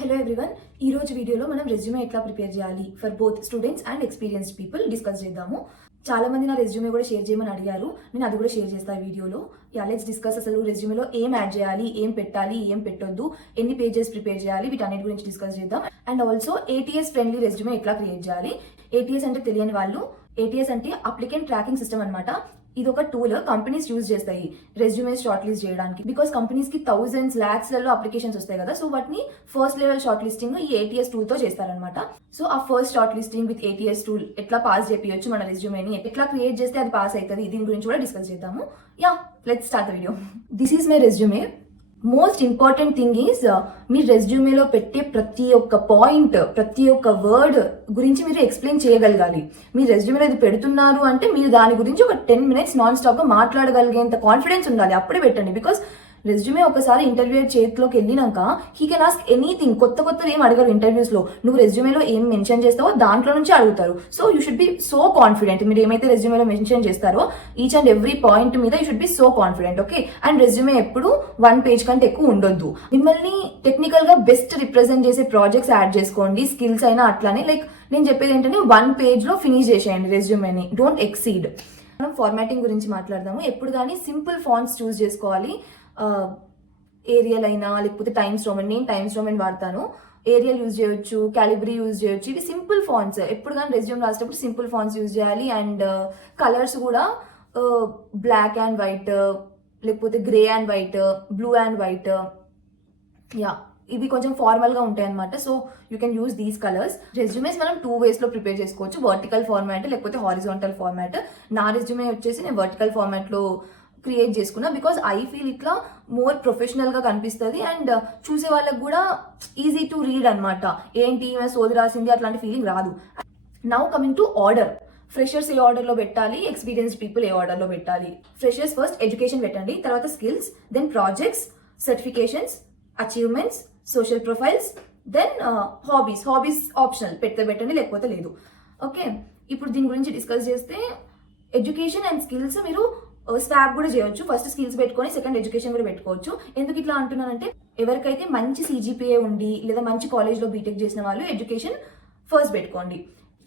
Hello everyone, ఈ రోజు వీడియోలో మనం రెజ్యూమే ఎట్లా ప్రిపేర్ చేయాలి for both students and experienced people discuss చేద్దాము. చాలా మంది నా రెజ్యూమే కూడా షేర్ చేయమని అడిగారు. నేను అది కూడా షేర్ చేస్తాను ఈ వీడియోలో. లెట్స్ డిస్కస్ అసలు రెజ్యూమేలో ఏం యాడ్ చేయాలి, ఏం పెట్టాలి, ఏం పెట్టొద్దు, ఎన్ని పేజెస్ ప్రిపేర్ చేయాలి, వీటన్నిటి గురించి డిస్కస్ చేద్దాం. And also ATS friendly resume ఎట్లా క్రియేట్ చేయాలి. ఏటీఎస్ అంటే తెలియని వాళ్ళు, ఏటీఎస్ అంటే అప్లికెంట్ ట్రాకింగ్ సిస్టమ్ అనమాట. ఇది ఒక టూల్ కంపెనీస్ యూజ్ చేస్తాయి రెజ్యూమేస్ షార్ట్ లిస్ట్ చేయడానికి. బికాస్ కంపెనీస్ కి థౌసండ్స్ లాక్స్లలో అప్లికేషన్స్ వస్తాయి కదా, సో వాటిని ఫస్ట్ లెవెల్ షార్ట్ లిస్టింగ్ ఈ ఏటీఎస్ టూల్ తో చేస్తారనమాట. సో ఆ first short listing with ATS tool ఎట్లా పాస్ చేపించచ్చు, మన రెజ్యూమేని ఎట్లా క్రియేట్ చేస్తే అది పాస్ అవుతుంది, దీని గురించి కూడా డిస్కస్ చేద్దాము. Let's start the video. This is my resume. Most important thing is మీ రెజ్యూమేలో పెట్టే ప్రతి ఒక్క పాయింట్, ప్రతి ఒక్క వర్డ్ గురించి మీరు ఎక్స్ప్లెయిన్ చేయగలగాలి. మీ రెజ్యూమేలో ఇది పెడుతున్నారు అంటే మీరు దాని గురించి ఒక 10 minutes నాన్ స్టాప్ గా మాట్లాడగలిగేంత కాన్ఫిడెన్స్ ఉండాలి, అప్పుడే పెట్టండి. బికాస్ రెజ్యూమే ఒకసారి ఇంటర్వ్యూ చేతిలోకి వెళ్ళినాక హీ కెన్ ఆస్క్ ఎనీథింగ్. కొత్తవి ఏం అడగరు ఇంటర్వ్యూస్ లో. నువ్వు రెజ్యూమేలో ఏం మెన్షన్ చేస్తావో దాంట్లో నుంచి అడుగుతారు. So you should be so confident. మీరు ఏమైతే రెజ్యూమేలో మెన్షన్ చేస్తారో ఈచ్ అండ్ ఎవ్రీ పాయింట్ మీద you should be so confident. Okay, and resume ఎప్పుడు 1 page కంటే ఎక్కువ ఉండొద్దు. మిమ్మల్ని టెక్నికల్ గా బెస్ట్ రిప్రజెంట్ చేసే ప్రాజెక్ట్స్ యాడ్ చేసుకోండి. స్కిల్స్ అయినా అట్లానే. లైక్ నేను చెప్పేది ఏంటంటే 1 page లో ఫినిష్ చేసేయండి రెజ్యూమేని. Don't exceed. మనం ఫార్మాటింగ్ గురించి మాట్లాడదాము. ఎప్పుడు కానీ సింపుల్ ఫాంట్స్ చూస్ చేసుకోవాలి. ఏరియల్ అయినా లేకపోతే టైమ్స్ రోమన్, నేను టైమ్స్ రోమన్ వాడతాను. ఏరియల్ యూజ్ చేయొచ్చు, క్యాలిబ్రీ యూజ్ చేయొచ్చు. ఇవి సింపుల్ ఫాంట్స్. ఎప్పుడు కానీ రెజ్యూమ్ రాసేటప్పుడు సింపుల్ ఫాంట్స్ యూజ్ చేయాలి. అండ్ కలర్స్ కూడా బ్లాక్ అండ్ వైట్, లేకపోతే grey and white, blue and white. ఇవి కొంచెం ఫార్మల్ గా ఉంటాయి అనమాట. So you can use these colours. Resumes మనం 2 ways లో ప్రిపేర్ చేసుకోవచ్చు. వర్టికల్ ఫార్మాట్ లేకపోతే హారిజాంటల్ ఫార్మాట్. నా రెజ్యూమే వచ్చేసి నేను వర్టికల్ ఫార్మాట్ లో క్రియేట్ చేసుకున్నా. బికాస్ ఐ ఫీల్ ఇట్లా మోర్ ప్రొఫెషనల్ గా కనిపిస్తుంది అండ్ చూసే వాళ్ళకి కూడా ఈజీ టు రీడ్ అనమాట. ఏంటి సోది రాసింది అట్లాంటి ఫీలింగ్ రాదు. Now coming to order. Freshers A order లో పెట్టాలి, ఎక్స్పీరియన్స్డ్ పీపుల్ ఏ ఆర్డర్ లో పెట్టాలి. ఫ్రెషర్స్ ఫస్ట్ ఎడ్యుకేషన్ పెట్టండి, తర్వాత skills, then projects, certifications, achievements, social profiles, then hobbies optional పెడితే పెట్టండి, లేకపోతే లేదు. ఓకే, ఇప్పుడు దీని గురించి డిస్కస్ చేస్తే ఎడ్యుకేషన్ అండ్ స్కిల్స్ మీరు స్వాప్ కూడా చేయొచ్చు. ఫస్ట్ స్కిల్స్ పెట్టుకొని సెకండ్ ఎడ్యుకేషన్ కూడా పెట్టుకోవచ్చు. ఎందుకు ఇట్లా అంటున్నానంటే ఎవరికైతే మంచి CGPA ఉండి లేదా మంచి కాలేజ్లో బీటెక్ చేసిన వాళ్ళు ఎడ్యుకేషన్ ఫస్ట్ పెట్టుకోండి.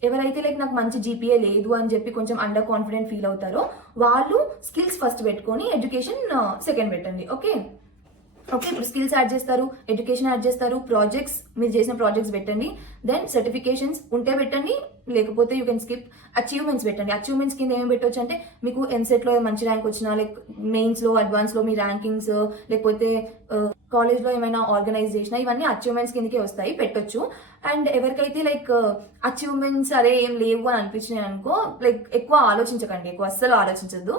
ఎవరైతే లైక్ నాకు మంచి GPA లేదు అని చెప్పి కొంచెం అండర్ కాన్ఫిడెంట్ ఫీల్ అవుతారో వాళ్ళు స్కిల్స్ ఫస్ట్ పెట్టుకొని ఎడ్యుకేషన్ సెకండ్ పెట్టండి. ఓకే, ఇప్పుడు స్కిల్స్ యాడ్ చేస్తారు, ఎడ్యుకేషన్ యాడ్ చేస్తారు, ప్రాజెక్ట్స్ మీరు చేసిన ప్రాజెక్ట్స్ పెట్టండి, దెన్ సర్టిఫికేషన్స్ ఉంటే పెట్టండి, లేకపోతే యూ కెన్ స్కిప్. అచీవ్మెంట్స్ పెట్టండి. అచీవ్మెంట్స్ కింద ఏం పెట్టవచ్చు అంటే మీకు ఎంసెట్ లో మంచి ర్యాంక్ వచ్చినా, లైక్ మెయిన్స్ లో అడ్వాన్స్ లో మీ ర్యాంకింగ్స్, లేకపోతే కాలేజ్ లో ఏమైనా ఆర్గనైజ్ చేసినా ఇవన్నీ అచీవ్మెంట్స్ కిందకే వస్తాయి, పెట్టొచ్చు. అండ్ ఎవరికైతే లైక్ అచీవ్మెంట్స్ అరే ఏం లేవు అని అనిపించినాయి అనుకో, లైక్ ఎక్కువ ఆలోచించకండి, ఎక్కువ అస్సలు ఆలోచించద్దు.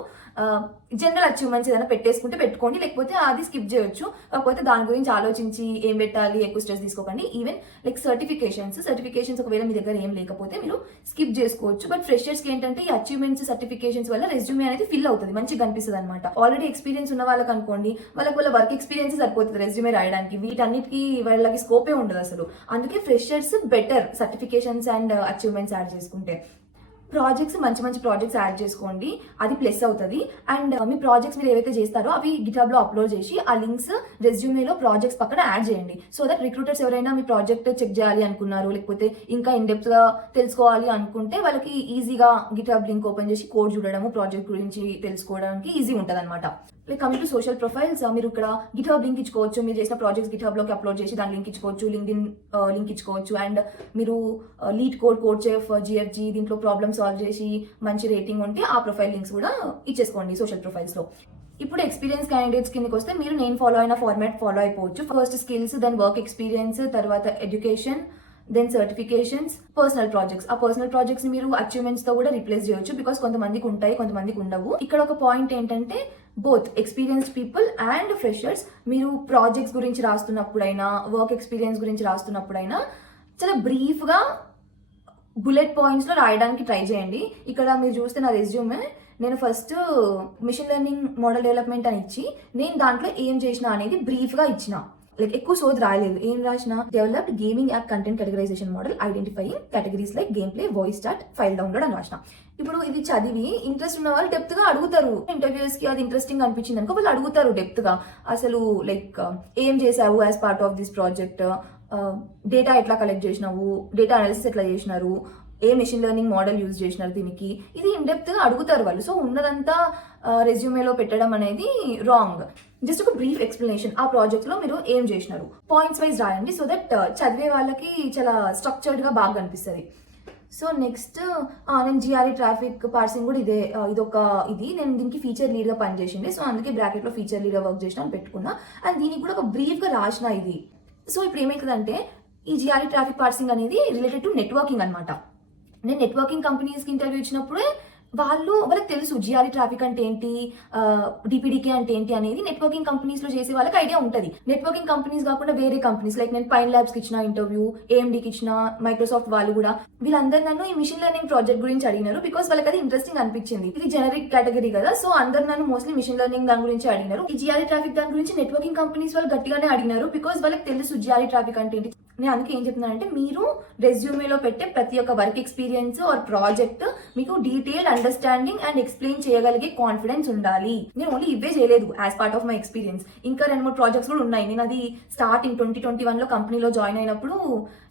జనరల్ అచీవ్మెంట్స్ ఏదైనా పెట్టేసుకుంటే పెట్టుకోండి, లేకపోతే అది స్కిప్ చేయొచ్చు. కాకపోతే దాని గురించి ఆలోచించి ఏం పెట్టాలి ఎక్కువ స్ట్రెస్ తీసుకోకండి. ఈవెన్ లైక్ సర్టిఫికేషన్స్ ఒకవేళ మీ దగ్గర ఏం లేకపోతే మీరు స్కిప్ చేసుకోవచ్చు. బట్ ఫ్రెషర్స్ కి ఏంటంటే ఈ అచీవ్మెంట్స్, సర్టిఫికేషన్స్ వల్ల రెజ్యూమే అనేది ఫిల్ అవుతుంది, మంచిగా కనిపిస్తుంది అనమాట. ఆల్రెడీ ఎక్స్పీరియన్స్ ఉన్న వాళ్ళకి అనుకోండి, వాళ్ళ వర్క్ ఎక్స్పీరియన్స్ సరిపోతుంది రెజ్యూమే రాయడానికి. వీటన్నిటికీ వాళ్ళకి స్కోపే ఉండదు అసలు. అందుకే freshers better certifications and achievements add చేసుకుంటే. ప్రాజెక్ట్స్ మంచి ప్రాజెక్ట్స్ యాడ్ చేసుకోండి, అది ప్లస్ అవుతుంది. అండ్ మీ ప్రాజెక్ట్స్ మీరు ఏవైతే చేస్తారో అవి గిటాబ్ లో అప్లోడ్ చేసి ఆ లింక్స్ రెజ్యూమేలో ప్రాజెక్ట్స్ పక్కన యాడ్ చేయండి. సో దట్ రిక్రూటర్స్ ఎవరైనా మీ ప్రాజెక్ట్ చెక్ చేయాలి అనుకున్నారు, లేకపోతే ఇంకా ఇన్ డెప్త్ గా తెలుసుకోవాలి అనుకుంటే వాళ్ళకి ఈజీగా గిటాబ్ లింక్ ఓపెన్ చేసి కోడ్ చూడడము, ప్రాజెక్ట్ గురించి తెలుసుకోవడానికి ఈజీ ఉంటుంది అనమాట. Like coming to social profiles, మీరు ఇక్కడ గిటాబ్ లింక్ ఇచ్చుకోవచ్చు. మీరు చేసిన ప్రాజెక్ట్స్ గిటాబ్ లోకి అప్లోడ్ చేసి దాని లింక్ ఇచ్చుకోవచ్చు, లింక్డ్ఇన్ లింక్ ఇచ్చుకోవచ్చు. అండ్ మీరు లీడ్ కోడ్ చెఫ్, GFG దీంట్లో ప్రాబ్లమ్ సాల్వ్ చేసి మంచి రేటింగ్ ఉంటే ఆ ప్రొఫైల్ లింక్స్ కూడా ఇచ్చేసుకోండి సోషల్ ప్రొఫైల్స్ లో. ఇప్పుడు ఎక్స్పీరియన్స్ క్యాండిడేట్స్ కిందకి వస్తే మీరు నేను ఫాలో అయిన ఫార్మాట్ ఫాలో అయిపోవచ్చు. First skills, then work experience, తర్వాత education, then certifications, personal projects. ఆ పర్సనల్ ప్రాజెక్ట్స్ మీరు అచీవ్మెంట్స్ తో కూడా రిప్లేస్ చేయొచ్చు, బికాస్ కొంతమందికి ఉంటాయి, కొంతమందికి ఉండవు. ఇక్కడ ఒక పాయింట్ ఏంటంటే both experienced people and freshers మీరు ప్రాజెక్ట్స్ గురించి రాస్తున్నప్పుడైనా, వర్క్ ఎక్స్పీరియన్స్ గురించి రాస్తున్నప్పుడైనా చాలా బ్రీఫ్ గా బుల్లెట్ పాయింట్స్ లో రాయడానికి ట్రై చేయండి. ఇక్కడ మీరు చూస్తే నా రెజ్యూమే నేను first machine learning model development అని ఇచ్చి నేను దాంట్లో ఏం చేసిన అనేది బ్రీఫ్ గా ఇచ్చిన. లైక్ ఎక్కువ సోది రాయలేదు. ఏం రాసిన, developed gaming app content categorization model identifying categories like game play, voice chat, file download అని రాసిన. ఇప్పుడు ఇది చదివి ఇంట్రెస్ట్ ఉన్న వాళ్ళు డెప్త్ గా అడుగుతారు. ఇంటర్వ్యూస్ కి అది ఇంట్రెస్టింగ్ అనిపించింది అనుకో, వాళ్ళు అడుగుతారు డెప్త్ గా అసలు లైక్ ఏం చేసావు as part of this project, data ఎట్లా కలెక్ట్ చేసినావు, డేటా అనాలిసిస్ ఎట్లా చేసినారు, ఏ మెషిన్ లెర్నింగ్ మోడల్ యూజ్ చేసినారు దీనికి, ఇది ఇన్ డెప్త్గా అడుగుతారు వాళ్ళు. సో ఉన్నదంతా రెజ్యూమేలో పెట్టడం అనేది రాంగ్. జస్ట్ ఒక బ్రీఫ్ ఎక్స్ప్లెనేషన్, ఆ ప్రాజెక్ట్లో మీరు ఏం చేసినారు పాయింట్స్ వైజ్ రాయండి, సో దట్ చదివే వాళ్ళకి చాలా స్ట్రక్చర్డ్గా బాగా అనిపిస్తుంది. సో నెక్స్ట్ నేను జిఆర్ఈ ట్రాఫిక్ పార్సింగ్ కూడా నేను దీనికి ఫీచర్ లీడ్గా పనిచేసింది, సో అందుకే బ్రాకెట్లో ఫీచర్ లీడ్గా వర్క్ చేసిన అని పెట్టుకున్నా. అండ్ దీనికి కూడా ఒక బ్రీఫ్గా రాసిన ఇది. సో ఇప్పుడు ఏమవుతుందంటే ఈ జిఆర్ఈ ట్రాఫిక్ పార్సింగ్ అనేది రిలేటెడ్ టు నెట్వర్కింగ్ అనమాట. నేను నెట్వర్కింగ్ కంపెనీస్కి ఇంటర్వ్యూ ఇచ్చినప్పుడే వాళ్ళకి తెలుసు జిఆర్ఈ ట్రాఫిక్ అంటే ఏంటి, డిపిడికే అంటే ఏంటి అనేది నెట్వర్కింగ్ కంపెనీస్లో చేసే వాళ్ళకి ఐడియా ఉంటుంది. నెట్వర్కింగ్ కంపెనీస్ కాకుండా వేరే కంపెనీస్ లైక్ నేను పైన్ ల్యాబ్స్కి ఇచ్చిన ఇంటర్వ్యూ, ఏఎండీకి ఇచ్చిన, మైక్రోసాఫ్ట్ వాళ్ళు కూడా వీళ్ళందరూ నన్ను ఈ మిషన్ లెర్నింగ్ ప్రాజెక్ట్ గురించి అడిగినారు. బికాస్ వాళ్ళకి అది ఇంట్రెస్టింగ్ అనిపించింది. ఇది జనరిక్ కేటగిరీ కదా, సో అందరు నన్ను మోస్ట్లీ మిషన్ లెర్నింగ్ దాని గురించి అడిగినారు. ఈ జిఆర్ఈ ట్రాఫిక్ దాని గురించి నెట్వర్కింగ్ కంపెనీస్ వాళ్ళు గట్టిగానే అడిగినారు, బికాస్ వాళ్ళకి తెలుసు జిఆర్ఈ ట్రాఫిక్ అంటే ఏంటి. నేను అందుకే ఏం చెప్తున్నానంటే మీరు రెజ్యూమేలో పెట్టే ప్రతి ఒక్క వర్క్ ఎక్స్పీరియన్స్ ఆర్ ప్రాజెక్ట్ మీకు డీటెయిల్డ్ అండర్స్టాండింగ్ అండ్ ఎక్స్ప్లెయిన్ చేయగలిగే కాన్ఫిడెన్స్ ఉండాలి. నేను ఓన్లీ ఇవే చేయలేదు as part of my experience, ఇంకా 2-3 ప్రాజెక్ట్స్ కూడా ఉన్నాయి. నేను అది స్టార్టింగ్ 2021లో కంపెనీలో జాయిన్ అయినప్పుడు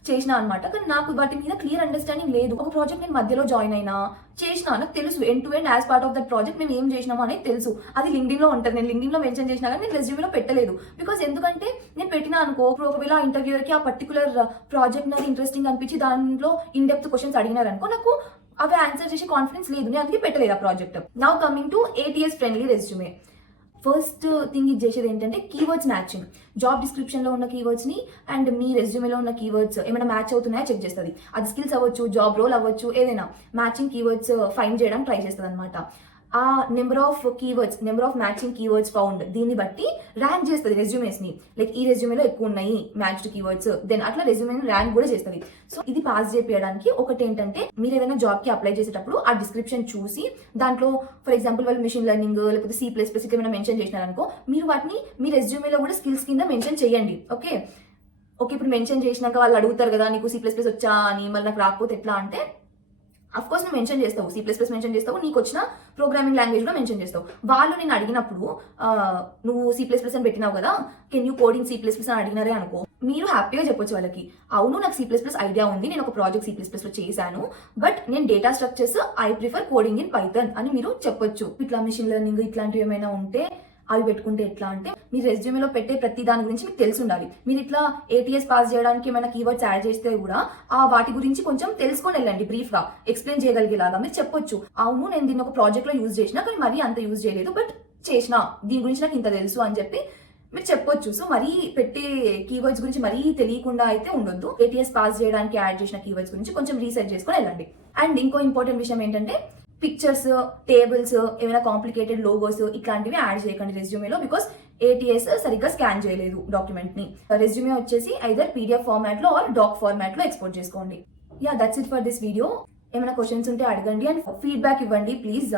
చేసిన అనమాట. కానీ నాకు వాటి మీద క్లియర్ అండర్స్టాండింగ్ లేదు. ఒక ప్రాజెక్ట్ నేను మధ్యలో జాయిన్ అయినా చేసిన, నాకు తెలుసు end to end as part of that project మేము ఏం చేసినామో అనేది తెలుసు. అది లింక్డ్ఇన్లో ఉంటుంది. నేను లింక్డ్ఇన్లో మెన్షన్ చేసినా కానీ నేను రెజ్యూమేలో పెట్టలేదు. బికాస్ ఎందుకంటే నేను పెట్టినా అనుకో, ఒకవేళ ఇంటర్వ్యూకి ఆ పర్టికులర్ ప్రాజెక్ట్ నాకు ఇంట్రెస్టింగ్ అనిపించి దాంట్లో ఇన్ డెప్త్ క్వశ్చన్స్ అడిగినారనుకో, నాకు అవి ఆన్సర్ చేసే కాన్ఫిడెన్స్ లేదు. నేను అందుకే పెట్టలేదు ఆ project. Now coming to ATS friendly resume. First thing ఇది చేసేది ఏంటంటే కీవర్డ్స్ మ్యాచింగ్. జాబ్ డిస్క్రిప్షన్లో ఉన్న కీవర్డ్స్ని అండ్ మీ రెజ్యూమేలో ఉన్న కీవర్డ్స్ ఏమైనా మ్యాచ్ అవుతున్నాయా చెక్ చేస్తుంది. అది స్కిల్స్ అవ్వచ్చు, జాబ్ రోల్ అవ్వచ్చు, ఏదైనా మ్యాచింగ్ కీవర్డ్స్ ఫైండ్ చేయడానికి ట్రై చేస్తుంది అనమాట. ఆ number of matching keywords found, దీన్ని బట్టి ర్యాంక్ చేస్తుంది రెజ్యూమేస్ని. లైక్ ఈ రెజ్యూమేలో ఎక్కువ ఉన్నాయి మ్యాచ్డ్ కీవర్డ్స్, దెన్ అట్లా రెజ్యూమేని ర్యాంక్ కూడా చేస్తుంది. సో ఇది పాస్ చేయడానికి ఒకటి ఏంటంటే మీరు ఏదైనా జాబ్కి అప్లై చేసేటప్పుడు ఆ డిస్క్రిప్షన్ చూసి దాంట్లో ఫర్ ఎగ్జాంపుల్ వాళ్ళు మిషన్ లెర్నింగ్ లేకపోతే C++ ఏమైనా మెన్షన్ చేసినారనుకో, మీరు వాటిని మీ రెజ్యూమేలో కూడా స్కిల్స్ కింద మెన్షన్ చేయండి. ఓకే ఇప్పుడు మెన్షన్ చేసినాక వాళ్ళు అడుగుతారు కదా నీకు C++ వచ్చా అని, మళ్ళీ నాకు రాకపోతే ఎట్లా అంటే, అఫ్ కోర్స్ నువ్వు మెన్షన్ చేస్తావు, C++ మెన్షన్ చేస్తావు, నీకు వచ్చిన ప్రోగ్రామింగ్ లాంగ్వేజ్ కూడా మెన్షన్ చేస్తావు. వాళ్ళు నేను అడిగినప్పుడు నువ్వు C++ అని పెట్టినావు కదా, కెన్ యూ కోడింగ్ C++ అని అడిగినారే అనుకో, మీరు హ్యాపీగా చెప్పొచ్చు వాళ్ళకి, అవును నాకు C++ ఐడియా ఉంది, నేను ఒక ప్రాజెక్ట్ C++లో చేశాను, బట్ నేను data structures I prefer coding in Python అని మీరు చెప్పొచ్చు. ఇట్లా మిషన్ లెర్నింగ్ ఇట్లాంటివి ఏమైనా ఉంటే అవి పెట్టుకుంటే ఎట్లా అంటే మీ రెజ్యూమేలో పెట్టే ప్రతి దాని గురించి మీకు తెలిసి ఉండాలి. మీరు ఇట్లా ATS పాస్ చేయడానికి ఏమైనా కీవర్డ్స్ యాడ్ చేస్తే కూడా ఆ వాటి గురించి కొంచెం తెలుసుకొని వెళ్ళండి, బ్రీఫ్గా ఎక్స్ప్లెయిన్ చేయగలిగేలాగా మీరు చెప్పొచ్చు. అవును నేను దీన్ని ఒక ప్రాజెక్ట్లో యూజ్ చేసినా కానీ మరీ అంత యూజ్ చేయలేదు, బట్ చేసిన దీని గురించి నాకు ఇంత తెలుసు అని చెప్పి మీరు చెప్పొచ్చు. సో మరీ పెట్టే కీవర్డ్స్ గురించి మరీ తెలియకుండా అయితే ఉండొద్దు. ATS పాస్ చేయడానికి యాడ్ చేసిన కీవర్డ్స్ గురించి కొంచెం రీసెర్చ్ చేసుకొని వెళ్ళండి. అండ్ ఇంకో ఇంపార్టెంట్ విషయం ఏంటంటే పిక్చర్స్, టేబుల్స్, ఏమైనా కాంప్లికేటెడ్ లోగోస్ ఇట్లాంటివి యాడ్ చేయకండి రెజ్యూమేలో, బికాస్ ATS సరిగ్గా స్కాన్ చేయలేదు డాక్యుమెంట్ని. రెజ్యూమే వచ్చేసి ఐదర్ PDF ఫార్మాట్లో ఆర్ డాక్ ఫార్మాట్లో ఎక్స్పోర్ట్ చేసుకోండి. That's it for this video. ఏమైనా క్వశ్చన్స్ ఉంటే అడగండి అండ్ ఫీడ్బ్యాక్ ఇవ్వండి ప్లీజ్.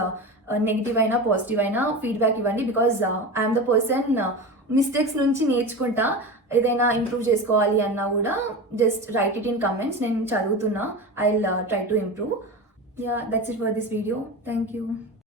నెగిటివ్ అయినా పాజిటివ్ అయినా ఫీడ్బ్యాక్ ఇవ్వండి, because I'm the person mistakes నుంచి నేర్చుకుంటా. ఏదైనా ఇంప్రూవ్ చేసుకోవాలి అన్నా కూడా just right it in comments. నేను చదువుతున్నా, I will try to improve. That's it for this video. Thank you.